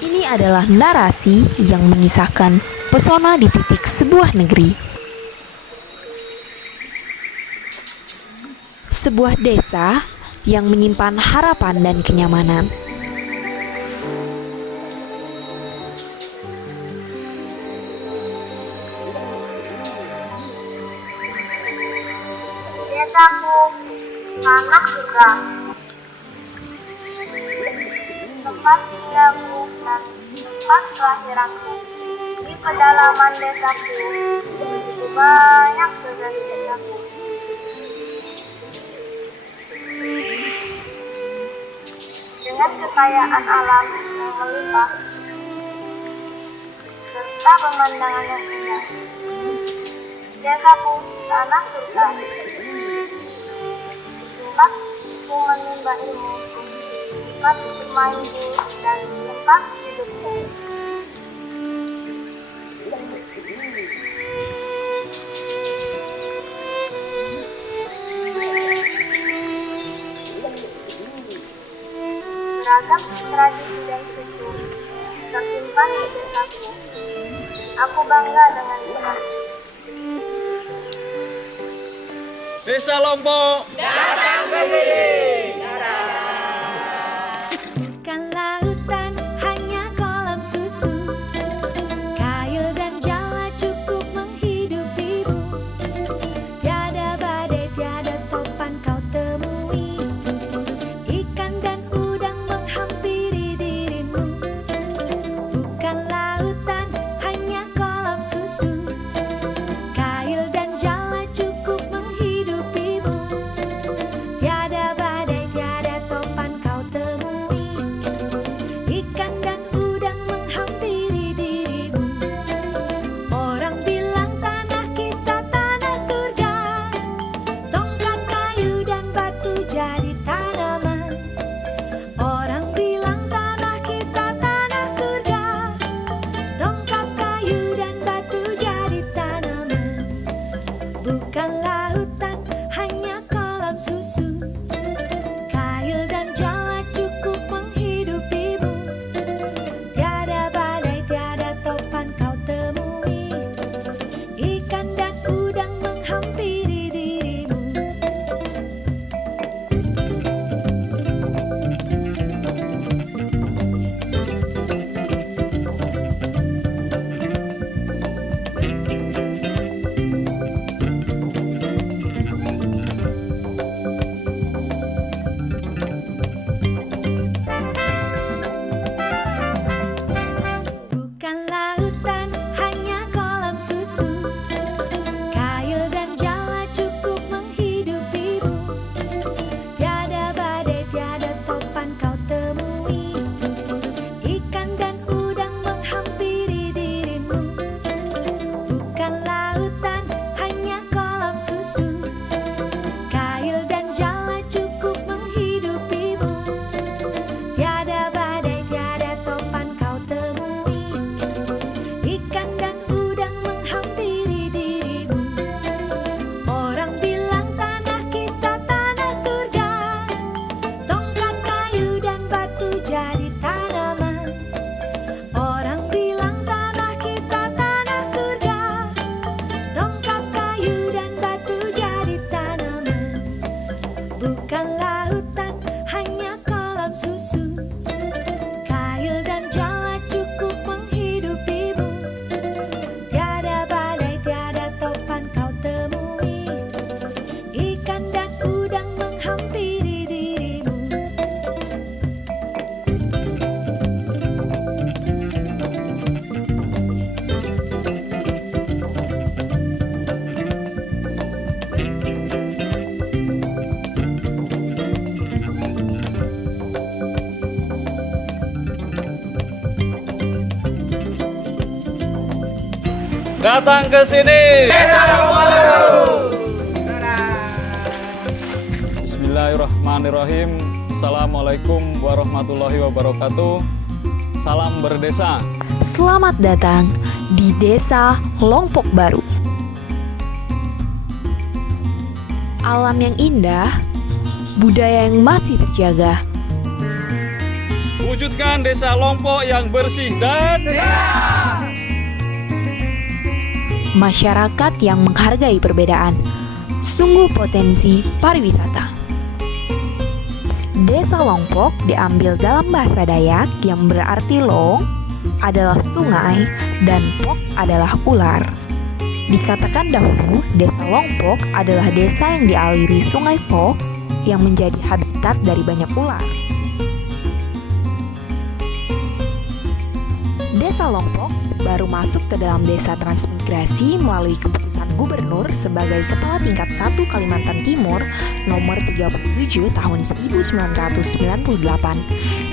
Ini adalah narasi yang mengisahkan pesona di titik sebuah negeri. Sebuah desa yang menyimpan harapan dan kenyamanan. Desaku, anak surga. Tempat tinggalku dan tempat kelahiranku. Di pedalaman desaku, begitu banyak dari desaku. Dengan kekayaan alam yang melimpah, serta pemandangan yang indah. Desaku, tanah surga. Tempatku menimba ilmu, tempat bermain dan tempat hidupku. Beragam tradisi dan suku tersimpan di desaku. Aku bangga dengan itu. Desa Lombok Datang ke sini. Bukan lautan, hanya kolam susu. Kail dan jala cukup menghidupimu. Tiada badai, tiada topan kau temui. Ikan dan udang menghampiri dirimu. Bukan lautan, hanya kolam susu. Kail dan jala cukup menghidupimu. Tiada badai, tiada topan kau temui. Ikan dan udang menghampiri dirimu. Orang bilang tanah kita tanah surga. Tongkat kayu dan batu jadi tanaman. Orang bilang tanah kita tanah surga. Tongkat kayu dan batu jadi tanaman. Bukan lautan, hanya kolam susu. Kail dan jala cukup menghidupimu. Tiada badai, tiada topan kau temui. Ikan dan udang menghampiri dirimu. Bukan lautan, hanya kolam susu. Kail dan jala cukup menghidupimu. Tiada badai, tiada topan kau temui. Ikan dan udang menghampiri dirimu. Bukan lautan, hanya kolam susu. Kail dan jala cukup menghidupimu. Tiada badai, tiada topan kau temui. Ikan dan udang menghampiri dirimu. Orang bilang tanah kita tanah surga. Tongkat kayu dan batu jadi tanaman. Orang bilang tanah kita tanah surga. Tongkat kayu dan batu jadi tanaman. Bukan lautan, hanya kolam susu. Kail dan jala cukup menghidupimu. Tiada badai, tiada topan kau temui. Ikan dan udang menghampiri dirimu. datang ke sini. Bismillahirrahmanirrahim. Assalamualaikum warahmatullahi wabarakatuh. Salam berdesa. Selamat datang di Desa Lompok Baru. Alam yang indah, budaya yang masih terjaga. mewujudkan desa Lompok yang bersih dan Masyarakat yang menghargai perbedaan. Sungguh potensi pariwisata. Desa Lompok diambil dalam bahasa Dayak yang berarti long adalah sungai dan pok adalah ular. Dikatakan dahulu, desa Lompok adalah desa yang dialiri sungai Pok yang menjadi habitat dari banyak ular. Desa Lompok baru masuk ke dalam desa transmigrasi melalui keputusan gubernur sebagai Kepala Tingkat 1 Kalimantan Timur nomor 37 tahun 1998.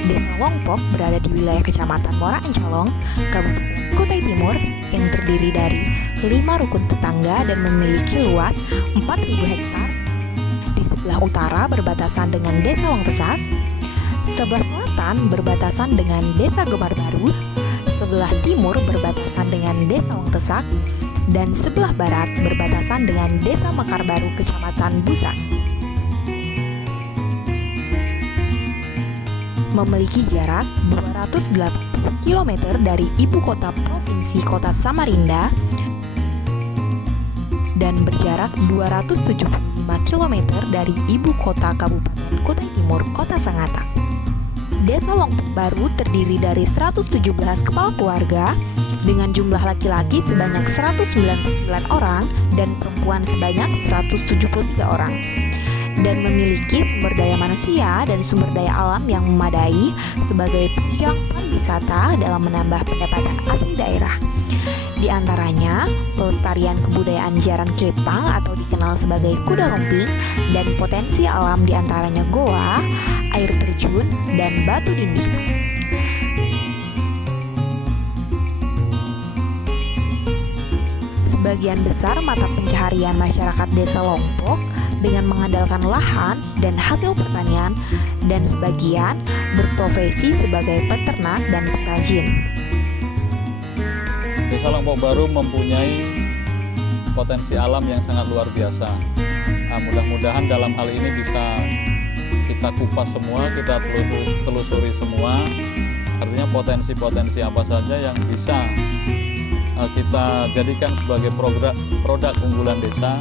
Desa Lompok berada di wilayah Kecamatan Muara Encalong, Kabupaten Kutai Timur yang terdiri dari 5 rukun tetangga dan memiliki luas 4.000 hektar. Di sebelah utara berbatasan dengan Desa Wongtesak, sebelah selatan berbatasan dengan Desa Gemar Baru, sebelah timur berbatasan dengan Desa Wongtesak, dan sebelah barat berbatasan dengan Desa Mekar Baru, Kecamatan Busan. Memiliki jarak 280 km dari ibu kota provinsi Kota Samarinda dan berjarak 275 km dari ibu kota Kabupaten Kutai Timur, Kota Sangatta. Desa Lompok Baru terdiri dari 117 kepala keluarga dengan jumlah laki-laki sebanyak 199 orang dan perempuan sebanyak 173 orang, dan memiliki sumber daya manusia dan sumber daya alam yang memadai sebagai penunjang pariwisata dalam menambah pendapatan asli daerah. Di antaranya, pelestarian kebudayaan Jaran Kepang atau dikenal sebagai kuda lumping dan potensi alam di antaranya goa, air terjun, dan batu dinding. Sebagian besar mata pencaharian masyarakat Desa Lompok dengan mengandalkan lahan dan hasil pertanian, dan sebagian berprofesi sebagai peternak dan pengrajin. Desa Lompok Baru mempunyai potensi alam yang sangat luar biasa. Nah, mudah-mudahan dalam hal ini bisa kita kupas semua, kita telusuri semua. Artinya potensi-potensi apa saja yang bisa kita jadikan sebagai produk unggulan desa,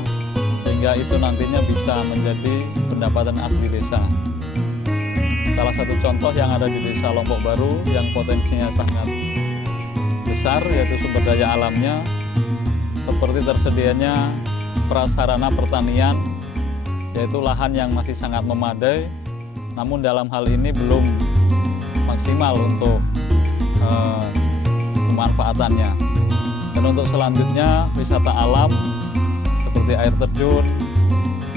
sehingga itu nantinya bisa menjadi pendapatan asli desa. Salah satu contoh yang ada di Desa Lompok Baru yang potensinya sangat besar yaitu sumber daya alamnya, seperti tersedianya prasarana pertanian, yaitu lahan yang masih sangat memadai, namun dalam hal ini belum maksimal untuk pemanfaatannya. Dan untuk selanjutnya wisata alam seperti air terjun,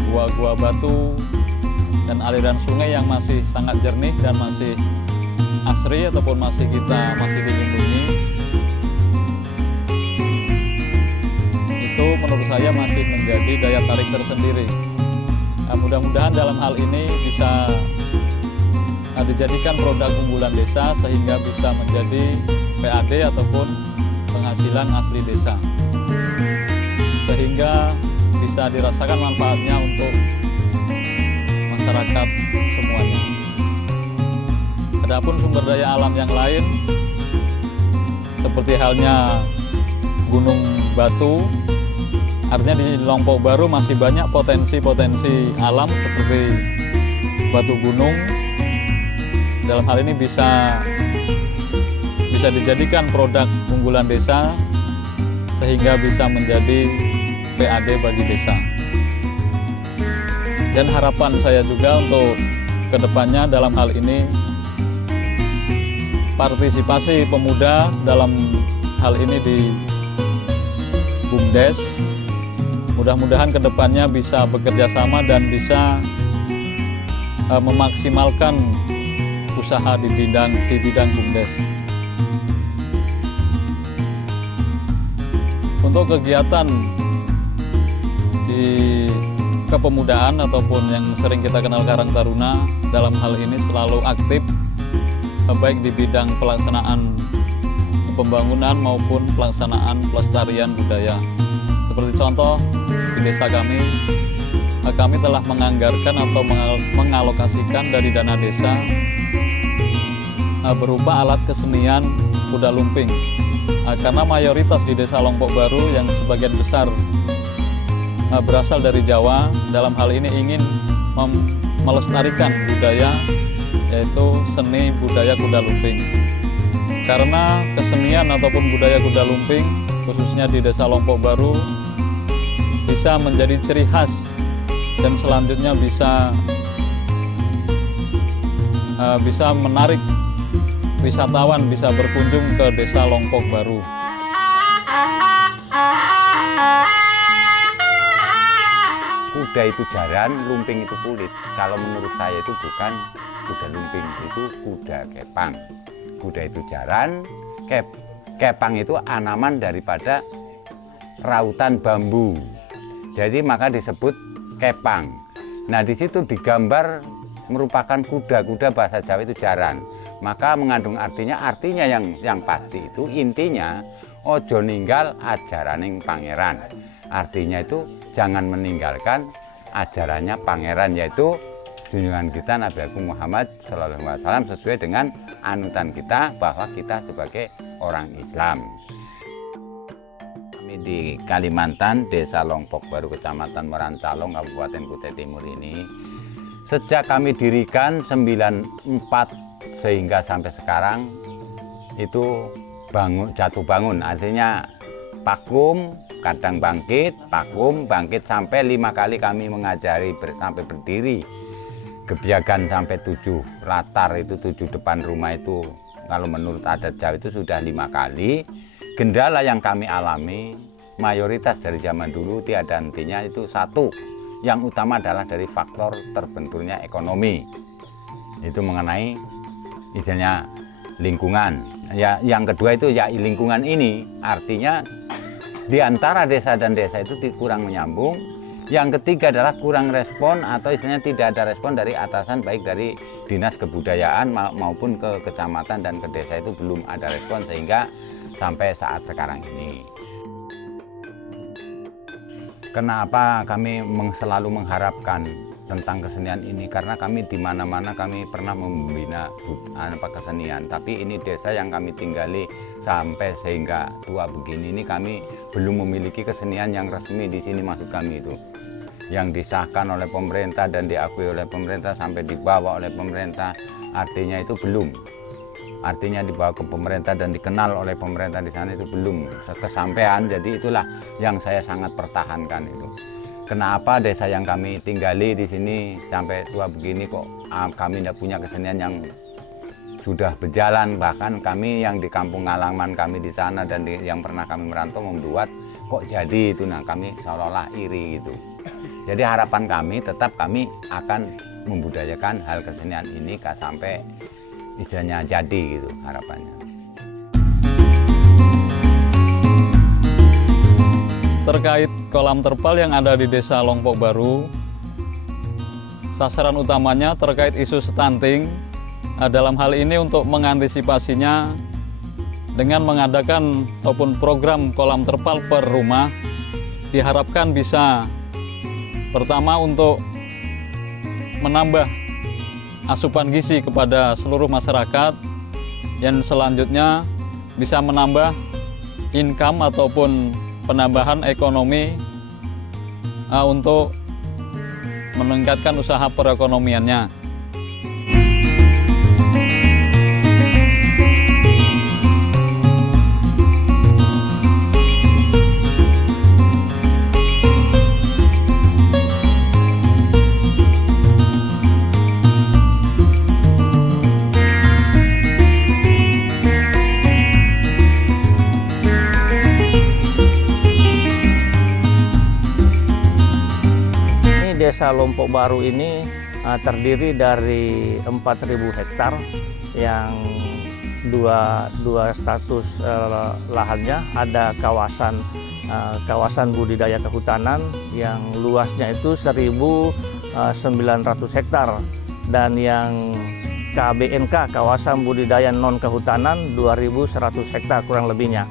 gua-gua batu, dan aliran sungai yang masih sangat jernih dan masih asri ataupun masih dilindungi, itu menurut saya masih menjadi daya tarik tersendiri. Nah, mudah-mudahan dalam hal ini bisa dijadikan produk unggulan desa sehingga bisa menjadi PAD ataupun penghasilan asli desa, sehingga bisa dirasakan manfaatnya untuk masyarakat semuanya. Adapun sumber daya alam yang lain seperti halnya gunung batu, artinya di Lompok Baru masih banyak potensi-potensi alam seperti batu gunung. Dalam hal ini bisa dijadikan produk unggulan desa sehingga bisa menjadi PAD bagi desa. Dan harapan saya juga untuk kedepannya dalam hal ini partisipasi pemuda dalam hal ini di BUMDes, mudah-mudahan kedepannya bisa bekerja sama dan bisa memaksimalkan usaha di bidang BUMDes. Untuk kegiatan di kepemudaan ataupun yang sering kita kenal Karang Taruna, dalam hal ini selalu aktif baik di bidang pelaksanaan pembangunan maupun pelaksanaan pelestarian budaya. Seperti contoh di desa kami telah menganggarkan atau mengalokasikan dari dana desa berupa alat kesenian kuda lumping. Karena mayoritas di Desa Lompok Baru yang sebagian besar berasal dari Jawa, dalam hal ini ingin melestarikan budaya, yaitu seni budaya kuda lumping. Karena kesenian ataupun budaya kuda lumping, khususnya di Desa Lompok Baru, bisa menjadi ciri khas dan selanjutnya bisa menarik wisatawan bisa berkunjung ke Desa Lompok Baru. Kuda itu jaran, lumping itu kulit. Kalau menurut saya itu bukan kuda lumping, itu kuda kepang. Kuda itu jaran, kepang itu anaman daripada rautan bambu. Jadi maka disebut kepang. Nah di situ digambar merupakan kuda-kuda, bahasa Jawa itu jaran. Maka mengandung artinya yang pasti itu intinya ojo ninggal ajaraning pangeran. Artinya itu jangan meninggalkan ajarannya pangeran, yaitu junjungan kita Nabi Agung Muhammad SAW, sesuai dengan anutan kita bahwa kita sebagai orang Islam. Kami di Kalimantan, Desa Lompok Baru, Kecamatan Merancalong, Kabupaten Kutai Timur ini, sejak kami dirikan 94 sehingga sampai sekarang itu jatuh bangun, artinya pakum, kadang bangkit, pakum, bangkit, sampai 5 kali kami mengajari sampai berdiri. Gebiagan sampai 7 latar itu, 7 depan rumah itu, kalau menurut adat Jawa itu sudah 5 kali. Kendala yang kami alami mayoritas dari zaman dulu tiada hentinya itu satu, yang utama adalah dari faktor terbenturnya ekonomi. Itu mengenai istilahnya lingkungan. Ya, yang kedua itu ya lingkungan ini, artinya di antara desa dan desa itu kurang menyambung. Yang ketiga adalah kurang respon atau istilahnya tidak ada respon dari atasan, baik dari dinas kebudayaan maupun ke kecamatan dan ke desa, itu belum ada respon sehingga sampai saat sekarang ini. Kenapa kami selalu mengharapkan tentang kesenian ini? Karena kami di mana-mana kami pernah membina kesenian, tapi ini desa yang kami tinggali sampai sehingga tua begini ini kami belum memiliki kesenian yang resmi di sini, maksud kami itu yang disahkan oleh pemerintah dan diakui oleh pemerintah sampai dibawa oleh pemerintah, artinya itu belum. Artinya dibawa ke pemerintah dan dikenal oleh pemerintah di sana itu belum kesampaian. Jadi itulah yang saya sangat pertahankan itu. Kenapa desa yang kami tinggali di sini sampai tua begini kok kami tidak punya kesenian yang sudah berjalan, bahkan kami yang di kampung halaman kami di sana dan yang pernah kami merantau membuat kok jadi itu. Nah kami seolah-olah iri gitu. Jadi harapan kami tetap kami akan membudayakan hal kesenian ini sampai istilahnya jadi gitu harapannya. Terkait kolam terpal yang ada di Desa Lompok Baru, sasaran utamanya terkait isu stunting. Dalam hal ini untuk mengantisipasinya dengan mengadakan ataupun program kolam terpal per rumah, diharapkan bisa pertama untuk menambah asupan gizi kepada seluruh masyarakat, yang selanjutnya bisa menambah income ataupun penambahan ekonomi untuk meningkatkan usaha perekonomiannya. Desa Lompok Baru ini terdiri dari 4.000 hektar yang dua status lahannya. Ada kawasan budidaya kehutanan yang luasnya itu 1.900 hektar, dan yang KBNK, kawasan budidaya non kehutanan, 2.100 hektar kurang lebihnya.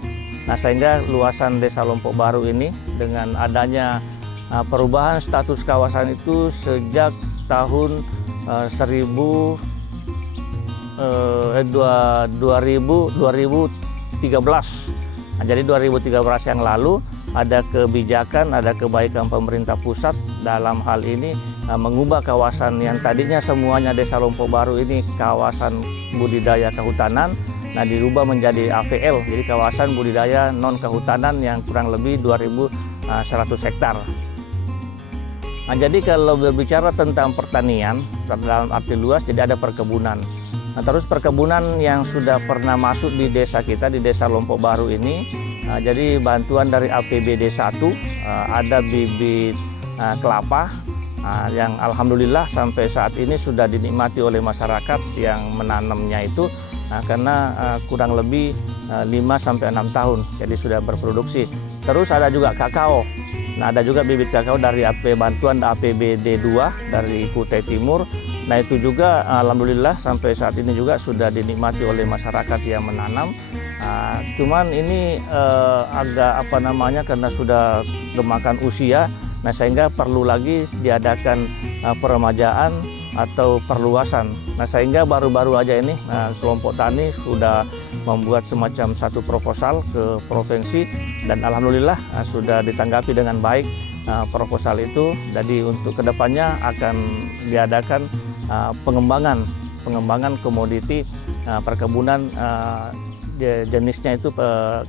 Nah, sehingga luasan Desa Lompok Baru ini dengan adanya perubahan status kawasan itu sejak tahun 1999 2013. Nah, jadi 2013 yang lalu ada kebijakan, ada kebaikan pemerintah pusat dalam hal ini mengubah kawasan yang tadinya semuanya Desa Lompok Baru ini kawasan budidaya kehutanan, nah dirubah menjadi AVL, jadi kawasan budidaya non kehutanan yang kurang lebih 2.100 hektar. Nah, jadi kalau berbicara tentang pertanian dalam arti luas, jadi ada perkebunan. Nah, terus perkebunan yang sudah pernah masuk di desa kita, di Desa Lompok Baru ini, jadi bantuan dari APBD 1, ada bibit kelapa yang alhamdulillah sampai saat ini sudah dinikmati oleh masyarakat yang menanamnya itu, karena kurang lebih 5-6 tahun, jadi sudah berproduksi. Terus ada juga kakao. Nah, ada juga bibit kakao dari bantuan APBD 2 dari Kutai Timur. Nah, itu juga alhamdulillah sampai saat ini juga sudah dinikmati oleh masyarakat yang menanam. Cuman ini agak karena sudah memakan usia, nah sehingga perlu lagi diadakan peremajaan atau perluasan. Nah, sehingga baru-baru aja ini kelompok tani sudah membuat semacam satu proposal ke provinsi, dan alhamdulillah sudah ditanggapi dengan baik proposal itu. Jadi untuk kedepannya akan diadakan pengembangan komoditi perkebunan jenisnya itu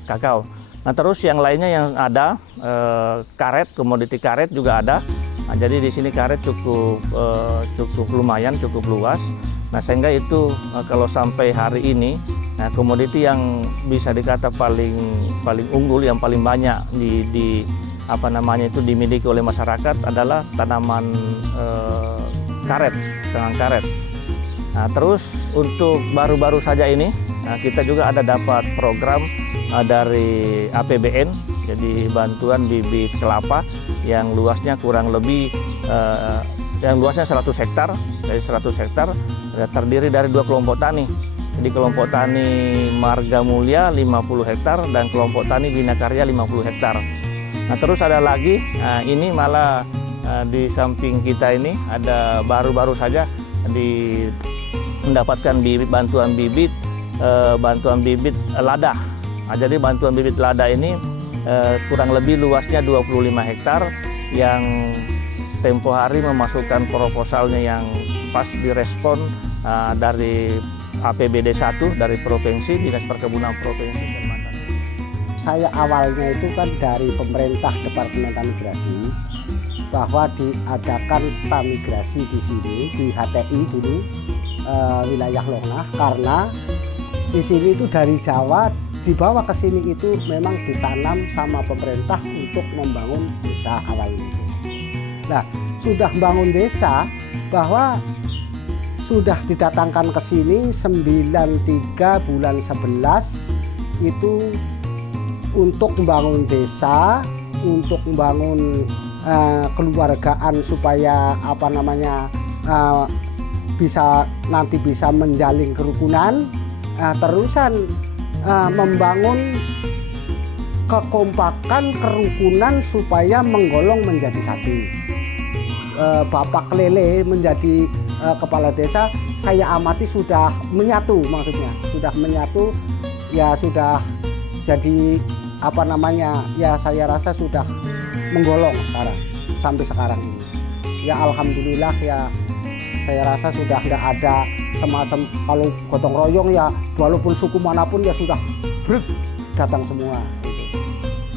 kakao. Nah, terus yang lainnya yang ada karet, komoditi karet juga ada. Nah, jadi di sini karet cukup lumayan, cukup luas. Nah, sehingga itu kalau sampai hari ini, nah, komoditi yang bisa dikata paling unggul, yang paling banyak dimiliki oleh masyarakat adalah tanaman karet, tanaman karet. Nah, terus untuk baru-baru saja ini, kita juga ada dapat program dari APBN, jadi bantuan bibit kelapa yang luasnya kurang lebih yang luasnya 100 hektar. Dari 100 hektar terdiri dari 2 kelompok tani. Jadi kelompok tani Marga Mulia 50 hektar dan kelompok tani Bina Karya 50 hektar. Nah, terus ada lagi, ini malah di samping kita ini ada baru-baru saja mendapatkan bantuan bibit lada. Nah, jadi bantuan bibit lada ini kurang lebih luasnya 25 hektar yang tempo hari memasukkan proposalnya yang pas direspon dari APBD 1 dari Provinsi, Dinas Perkebunan Provinsi Kalimantan. Saya awalnya itu kan dari pemerintah Departemen Migrasi, bahwa diadakan tamigrasi di sini, di HTI dulu, wilayah Longah, karena di sini itu dari Jawa dibawa ke sini itu memang ditanam sama pemerintah untuk membangun desa awalnya itu. Nah, sudah membangun desa, bahwa sudah didatangkan ke sini 93 bulan 11 itu untuk membangun desa, untuk membangun keluargaan supaya nanti bisa menjalin kerukunan, terusan membangun kekompakan kerukunan supaya menggolong menjadi satu. Bapak Lele menjadi kepala desa, saya amati sudah menyatu, maksudnya sudah menyatu, ya sudah jadi ya saya rasa sudah menggolong sekarang sampai sekarang ini. Ya alhamdulillah, ya saya rasa sudah tidak ada semacam kalau gotong royong, ya walaupun suku manapun ya sudah datang semua gitu.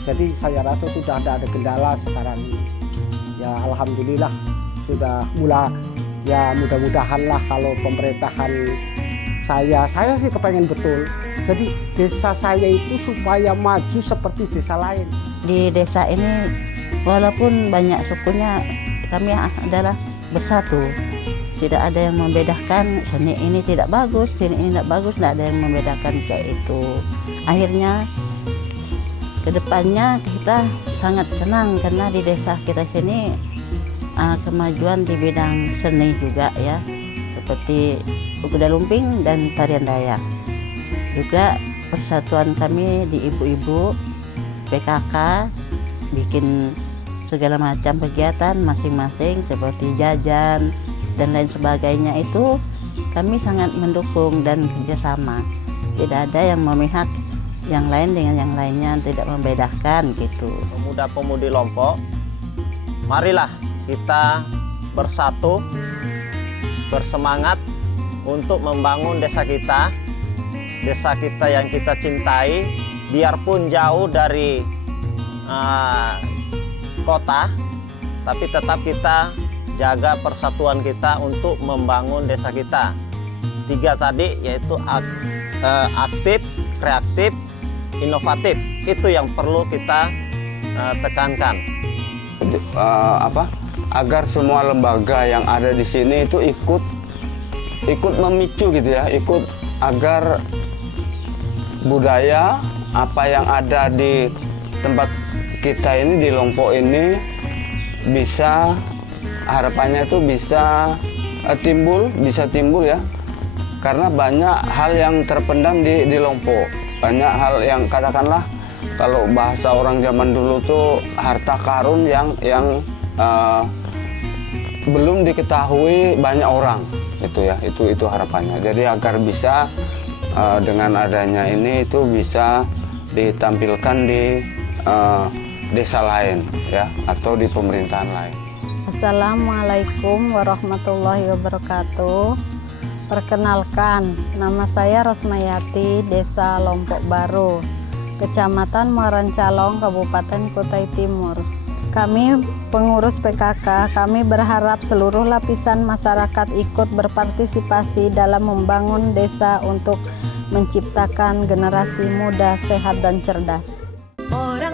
Jadi saya rasa sudah tidak ada kendala sekarang ini. Ya alhamdulillah sudah mulai, ya mudah-mudahan lah kalau pemerintahan saya sih kepengen betul. Jadi desa saya itu supaya maju seperti desa lain. Di desa ini walaupun banyak sukunya, kami adalah bersatu. Tidak ada yang membedakan, seni ini tidak bagus, seni ini tidak bagus, tidak ada yang membedakan kayak itu. Akhirnya kedepannya kita sangat senang karena di desa kita sini kemajuan di bidang seni juga ya, seperti kuda lumping dan tarian dayak. Juga persatuan kami di ibu-ibu PKK bikin segala macam kegiatan masing-masing seperti jajan dan lain sebagainya, itu kami sangat mendukung dan kerjasama. Tidak ada yang memihak yang lain dengan yang lainnya, tidak membedakan gitu. Pemuda-pemudi Lompok, marilah kita bersatu, bersemangat untuk membangun desa kita yang kita cintai, biarpun jauh dari kota, tapi tetap kita jaga persatuan kita untuk membangun desa kita. 3 tadi yaitu aktif, kreatif, inovatif. Itu yang perlu kita tekankan. Agar semua lembaga yang ada di sini itu ikut memicu gitu ya, ikut agar budaya apa yang ada di tempat kita ini di Lompok ini bisa, harapannya itu bisa timbul ya, karena banyak hal yang terpendam di Lompok, banyak hal yang katakanlah kalau bahasa orang zaman dulu tuh harta karun yang belum diketahui banyak orang itu ya, itu harapannya. Jadi agar bisa dengan adanya ini itu bisa ditampilkan di desa lain ya, atau di pemerintahan lain. Assalamualaikum warahmatullahi wabarakatuh. Perkenalkan, nama saya Rosmayati, Desa Lompok Baru, Kecamatan Marancalong, Kabupaten Kutai Timur. Kami pengurus PKK, kami berharap seluruh lapisan masyarakat ikut berpartisipasi dalam membangun desa untuk menciptakan generasi muda sehat dan cerdas. Orang